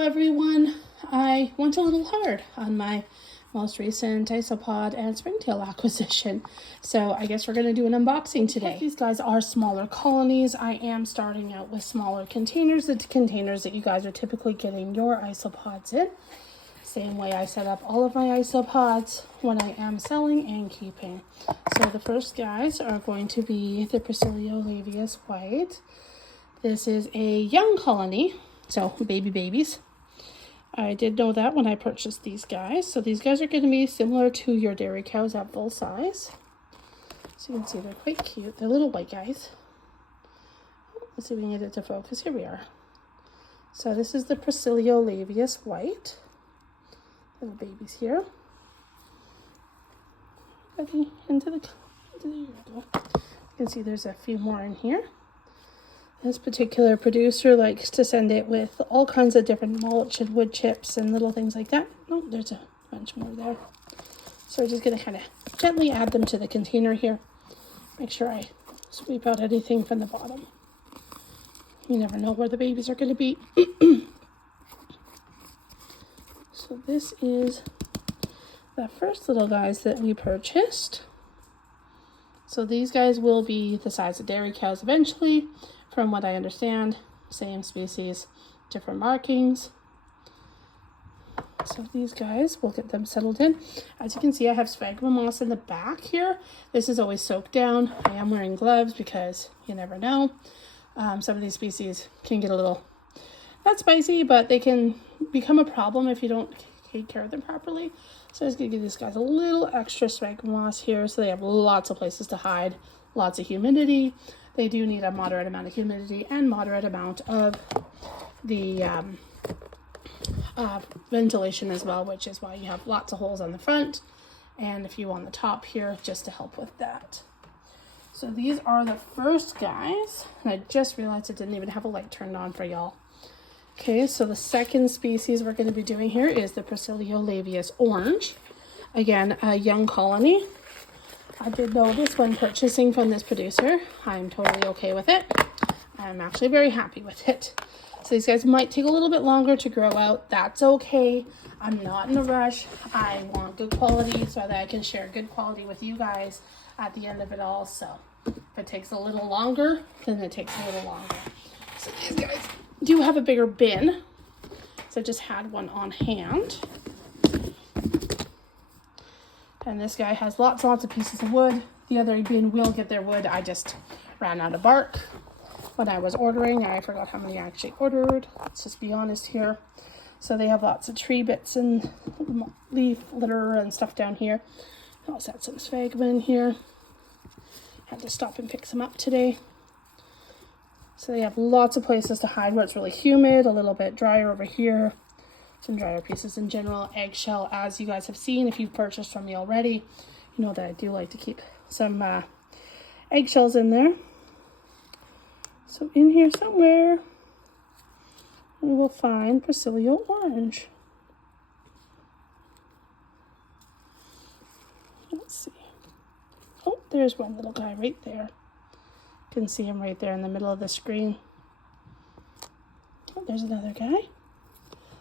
everyone. I went a little hard on my most recent Isopod and Springtail acquisition. So I guess we're going to do an unboxing today. These guys are smaller colonies. I am starting out with smaller containers, the containers that you guys are typically getting your Isopods in. Same way I set up all of my Isopods when I am selling and keeping. So the first guys are going to be the Priscilliolabius white. This is a young colony, so babies. I did know that when I purchased these guys. So these guys are going to be similar to your dairy cows at full size. So you can see they're quite cute. They're little white guys. Let's see if we can get it to focus. Here we are. So this is the Priscilliolabius white. Little babies here. Into the you can see there's a few more in here. This particular producer likes to send it with all kinds of different mulch and wood chips and little things like that. Oh, there's a bunch more there. So we're just going to kind of gently add them to the container here. Make sure I sweep out anything from the bottom. You never know where the babies are going to be. So this is the first little guys that we purchased. So these guys will be the size of dairy cows eventually. From what I understand, same species, different markings. So these guys, we'll get them settled in. As you can see, I have sphagnum moss in the back here. This is always soaked down. I am wearing gloves because you never know. Some of these species can get a little, not spicy, but they can become a problem if you don't take care of them properly. So I'm just going to give these guys a little extra sphagnum moss here so they have lots of places to hide, lots of humidity. They do need a moderate amount of humidity and moderate amount of the ventilation as well, which is why you have lots of holes on the front and a few on the top here just to help with that. So these are the first guys, and I just realized I didn't even have a light turned on for y'all. Okay, so the second species we're going to be doing here is the Priscilliolabius orange. Again, a young colony. I did notice when purchasing from this producer, I'm totally okay with it. I'm actually very happy with it. So these guys might take a little bit longer to grow out. That's okay. I'm not in a rush. I want good quality so that I can share good quality with you guys at the end of it all. So if it takes a little longer, then it takes a little longer. So these guys do have a bigger bin. So I just had one on hand. And this guy has lots of pieces of wood. The other bin will get their wood. I just ran out of bark when I was ordering. I forgot how many I actually ordered. Let's just be honest here. So they have lots of tree bits and leaf litter and stuff down here. I also had some sphagnum in here. Had to stop and pick some up today. So they have lots of places to hide where it's really humid, a little bit drier over here. Some drier pieces in general. Eggshell, as you guys have seen, if you've purchased from me already, you know that I do like to keep some eggshells in there. So in here somewhere, we will find Priscilliolabius orange. Let's see. Oh, there's one little guy right there. You can see him right there in the middle of the screen. Oh, there's another guy.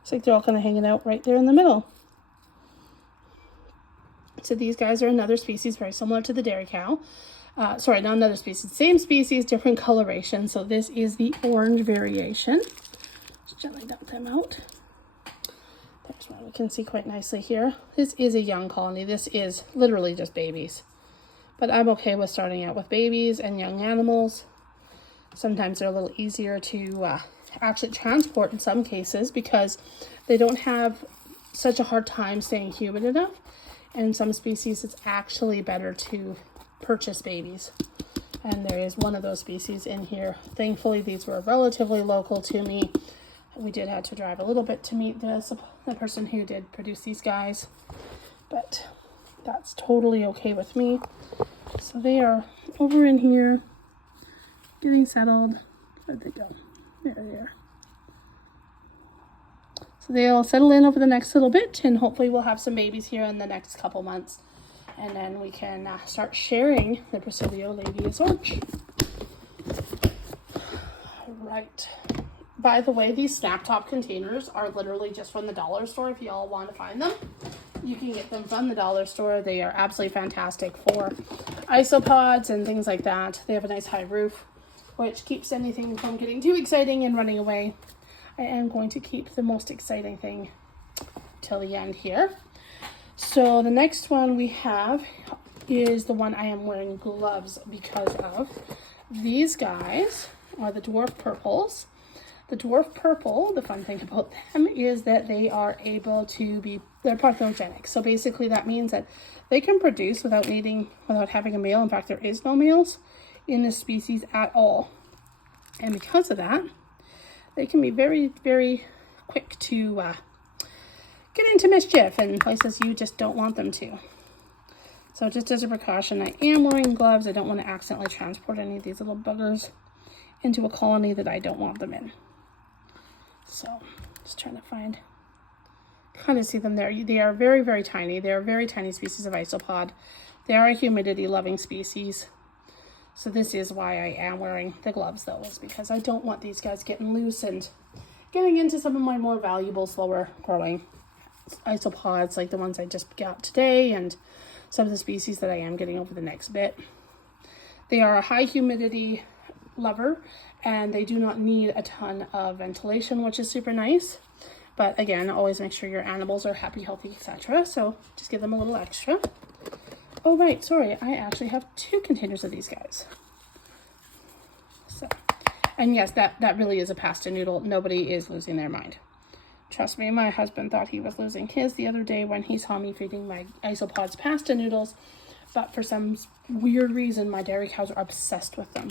Looks like they're all kind of hanging out right there in the middle. So these guys are another species very similar to the dairy cow. Sorry, not another species. Same species, different coloration. So this is the orange variation. Just gently dump them out. There's one we can see quite nicely here. This is a young colony. This is literally just babies. But I'm okay with starting out with babies and young animals. Sometimes they're a little easier to actually transport in some cases because they don't have such a hard time staying humid enough. And in some species, it's actually better to purchase babies. And there is one of those species in here. Thankfully, these were relatively local to me. We did have to drive a little bit to meet the person who did produce these guys. But that's totally okay with me. So they are over in here, getting settled. Where'd they go? There they are. So they'll settle in over the next little bit, and hopefully we'll have some babies here in the next couple months. And then we can start sharing the Priscilliolabius orange. Right. By the way, these snap top containers are literally just from the dollar store. If y'all want to find them, you can get them from the dollar store. They are absolutely fantastic for isopods and things like that. They have a nice high roof, which keeps anything from getting too exciting and running away. I am going to keep the most exciting thing till the end here. So the next one we have is the one I am wearing gloves because of. These guys are the dwarf purples. The dwarf purple, the fun thing about them is that they are able to be, they're parthenogenic. So basically that means that they can produce without having a male. In fact, there is no males in this species at all. And because of that, they can be very, very quick to get into mischief in places you just don't want them to. So just as a precaution, I am wearing gloves. I don't want to accidentally transport any of these little buggers into a colony that I don't want them in. So just trying to kind of see them there. They are very, very tiny. They are very tiny species of isopod. They are a humidity loving species. So this is why I am wearing the gloves though, is because I don't want these guys getting loose and getting into some of my more valuable, slower growing isopods like the ones I just got today and some of the species that I am getting over the next bit. They are a high humidity lover and they do not need a ton of ventilation, which is super nice. But again, always make sure your animals are happy, healthy, etc. So just give them a little extra. Oh right, sorry, I actually have 2 containers of these guys. So, and yes, that really is a pasta noodle. Nobody is losing their mind. Trust me, my husband thought he was losing his the other day when he saw me feeding my isopods pasta noodles. But for some weird reason, my dairy cows are obsessed with them.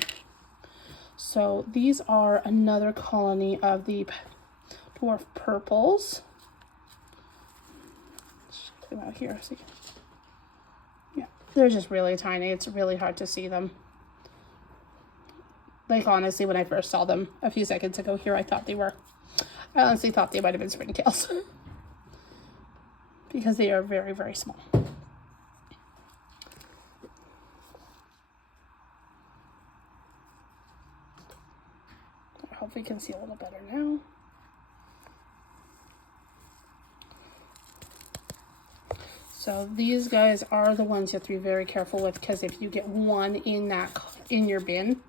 So these are another colony of the dwarf purples. Check them out here. See. Yeah, they're just really tiny. It's really hard to see them. Like honestly, when I first saw them a few seconds ago here, I honestly thought they might have been springtails because they are very, very small. I hope we can see a little better now. So these guys are the ones you have to be very careful with, because if you get one in your bin,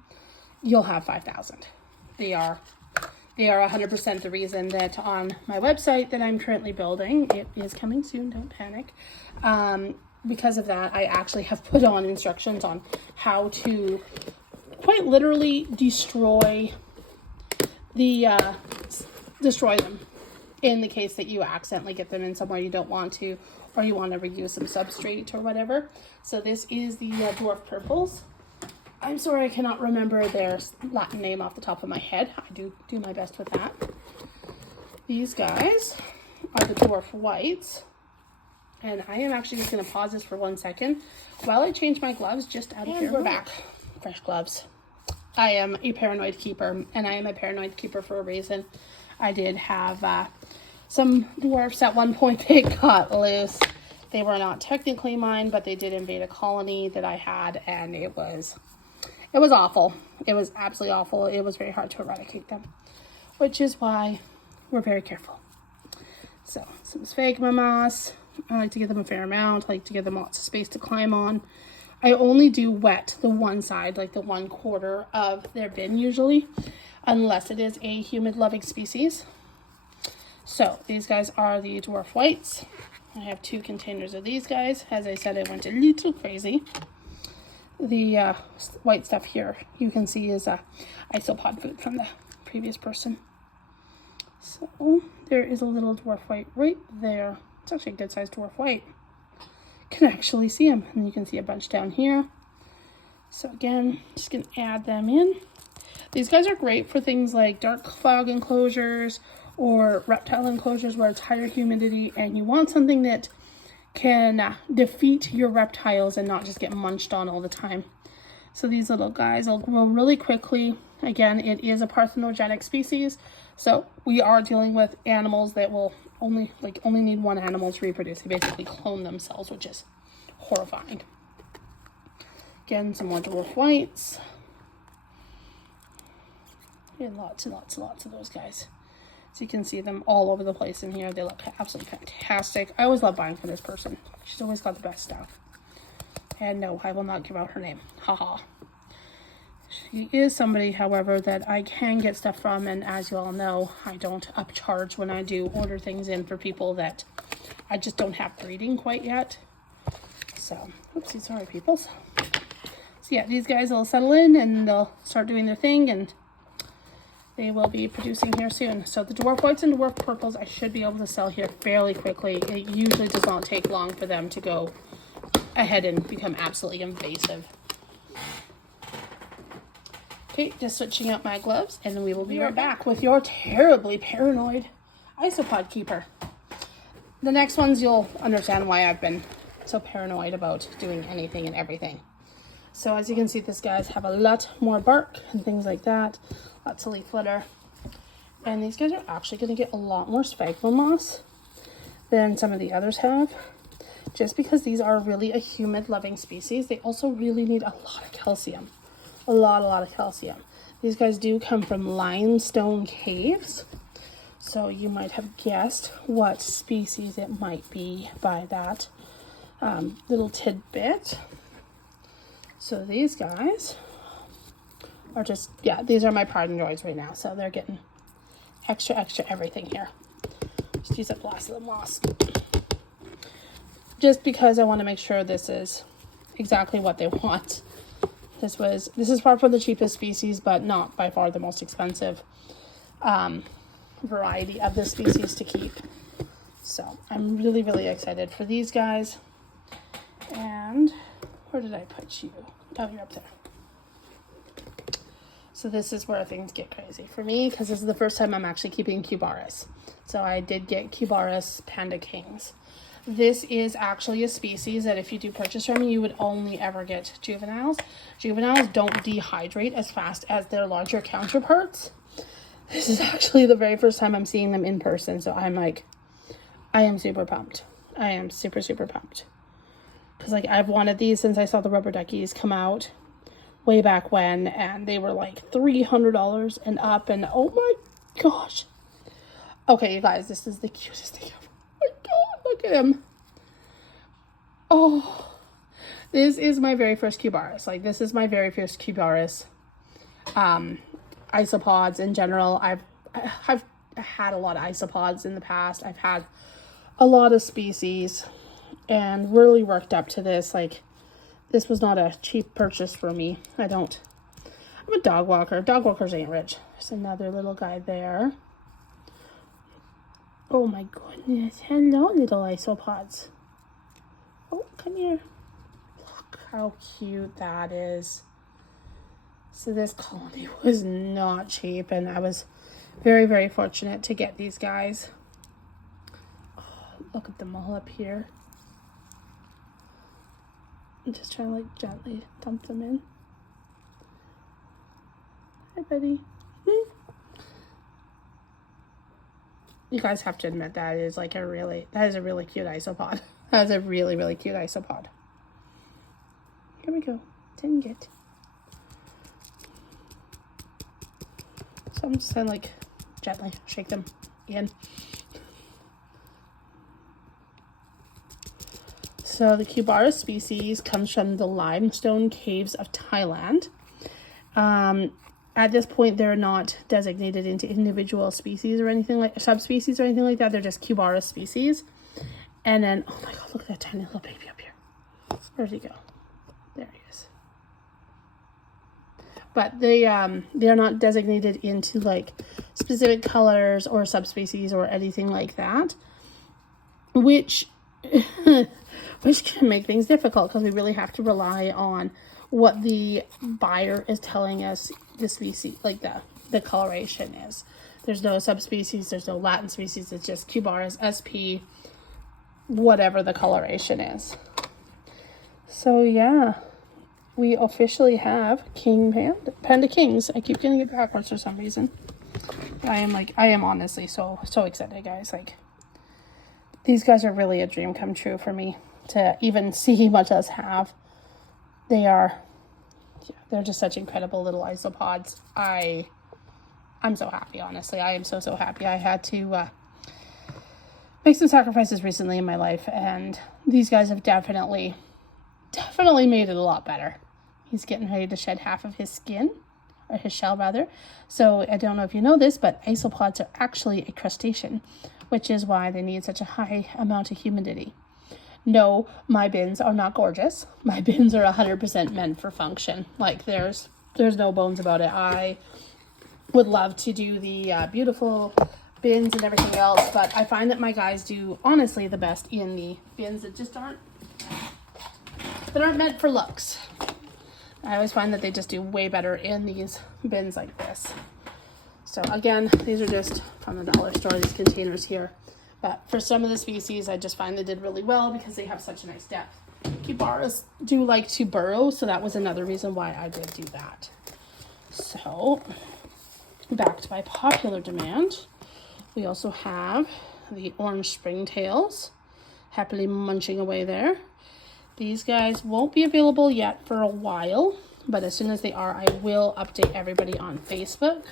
you'll have 5,000. They are 100% the reason that on my website that I'm currently building, it is coming soon, don't panic. Because of that, I actually have put on instructions on how to quite literally destroy them in the case that you accidentally get them in somewhere you don't want to, or you want to reuse some substrate or whatever. So this is the dwarf purples. I'm sorry I cannot remember their Latin name off the top of my head. I do my best with that. These guys are the dwarf whites. And I am actually just going to pause this for 1 second while I change my gloves just out of here. We're back. Fresh gloves. I am a paranoid keeper, and I am a paranoid keeper for a reason. I did have some dwarfs at one point. They got loose. They were not technically mine, but they did invade a colony that I had, and it was awful. It was absolutely awful. It was very hard to eradicate them, which is why we're very careful. So some sphagma moss. I like to give them a fair amount. I like to give them lots of space to climb on. I only do wet the one side, like the 1/4 of their bin usually, unless it is a humid loving species. So these guys are the dwarf whites. I have 2 containers of these guys. As I said, I went a little crazy. The white stuff here you can see is isopod food from the previous person. So there is a little dwarf white right there. It's actually a good sized dwarf white. You can actually see them, and you can see a bunch down here. So again, just gonna add them in. These guys are great for things like dark fog enclosures or reptile enclosures where it's higher humidity and you want something that can defeat your reptiles and not just get munched on all the time. So these little guys will grow really quickly. Again, it is a parthenogenic species, so we are dealing with animals that will only need one animal to reproduce. They basically clone themselves, which is horrifying. Again, some more dwarf whites. And lots and lots and lots of those guys. So you can see them all over the place in here. They look absolutely fantastic. I always love buying from this person. She's always got the best stuff. And no, I will not give out her name. Haha. She is somebody, however, that I can get stuff from, and as you all know, I don't upcharge when I do order things in for people that I just don't have breeding quite yet. So, oopsie, sorry, people. So yeah, these guys will settle in and they'll start doing their thing, and they will be producing here soon. So the dwarf whites and dwarf purples I should be able to sell here fairly quickly. It usually does not take long for them to go ahead and become absolutely invasive. Okay, just switching out my gloves, and we will be right back with your terribly paranoid isopod keeper. The next ones, you'll understand why I've been so paranoid about doing anything and everything. So as you can see, these guys have a lot more bark and things like that. Lots of leaf litter. And these guys are actually going to get a lot more sphagnum moss than some of the others have. Just because these are really a humid-loving species, they also really need a lot of calcium. A lot of calcium. These guys do come from limestone caves. So you might have guessed what species it might be by that little tidbit. So these guys are just, yeah, these are my pride and joys right now. So they're getting extra everything here. Just use up lots of the moss. Just because I want to make sure this is exactly what they want. This is far from the cheapest species, but not by far the most expensive variety of this species to keep. So I'm really excited for these guys. And where did I put you? Oh, you're up there. So this is where things get crazy for me, because this is the first time I'm actually keeping Cubaris. So I did get Cubaris Panda Kings. This is actually a species that if you do purchase from me, you would only ever get juveniles. Juveniles don't dehydrate as fast as their larger counterparts. This is actually the very first time I'm seeing them in person. So I'm like, I am super pumped. I am super pumped. Because like I've wanted these since I saw the rubber duckies come out way back when. And they were like $300 and up. And oh my gosh. Okay, you guys, this is the cutest thing ever. Look at him. Oh, this is my very first Cubaris. Like, this is my very first Cubaris. Isopods in general. I've had a lot of isopods in the past. I've had a lot of species and really worked up to this. Like, this was not a cheap purchase for me. I'm a dog walker. Dog walkers ain't rich. There's another little guy there. Oh my goodness. Hello, little isopods. Oh, come here. Look how cute that is. So this colony was not cheap, and I was very fortunate to get these guys. Oh, look at them all up here. I'm just trying to like gently dump them in. Hi, buddy. You guys have to admit that is a really cute isopod. That is a really cute isopod. Here we go. Didn't get. So I'm just gonna like gently shake them in. So the Cubaris species comes from the limestone caves of Thailand. At this point, they're not designated into individual species or anything like subspecies or anything like that. They're just Cubaris species. And then, oh my god, look at that tiny little baby up here. Where'd he go? There he is. But they are not designated into like specific colors or subspecies or anything like that, which can make things difficult because we really have to rely on what the buyer is telling us the species, like the coloration is. There's no subspecies, there's no Latin species, it's just Cubaris, SP, whatever the coloration is. So yeah, we officially have Panda Kings. I keep getting it backwards for some reason. I am honestly so excited, guys. Like, these guys are really a dream come true for me to even see, much less have. They're just such incredible little isopods. I I'm so happy, honestly. I am so, so happy. I had to make some sacrifices recently in my life, and these guys have definitely made it a lot better. He's getting ready to shed half of his skin, or his shell rather. So I don't know if you know this, but isopods are actually a crustacean, which is why they need such a high amount of humidity. No, my bins are not gorgeous. My bins are 100% meant for function. Like there's no bones about it. I would love to do the beautiful bins and everything else, but I find that my guys do honestly the best in the bins that just aren't meant for looks. I always find that they just do way better in these bins like this. So again, these are just from the dollar store, these containers here. But for some of the species, I just find they did really well because they have such a nice depth. Cubaris do like to burrow, so that was another reason why I did do that. So, backed by popular demand, we also have the orange springtails, happily munching away there. These guys won't be available yet for a while, but as soon as they are, I will update everybody on Facebook.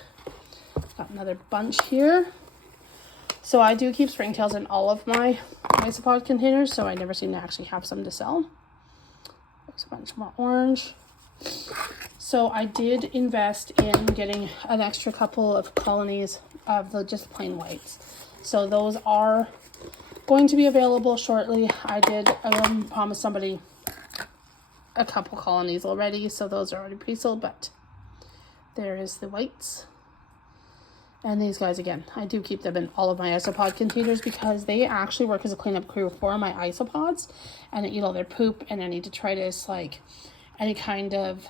Got another bunch here. So I do keep springtails in all of my isopod containers, so I never seem to actually have some to sell. There's a bunch more orange. So I did invest in getting an extra couple of colonies of the just plain whites. So those are going to be available shortly. I did promise somebody a couple colonies already, so those are already pre-sold, but there is the whites. And these guys, again, I do keep them in all of my isopod containers because they actually work as a cleanup crew for my isopods, and eat all their poop and any detritus, like any kind of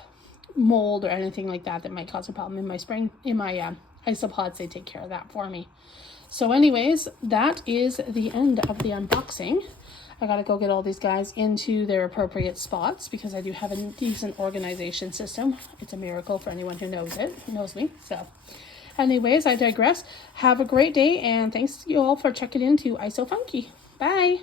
mold or anything like that that might cause a problem in my isopods. They take care of that for me. So anyways, that is the end of the unboxing. I gotta go get all these guys into their appropriate spots because I do have a decent organization system. It's a miracle for anyone who knows me. So anyways, I digress. Have a great day, and thanks to you all for checking into Iso Funky. Bye.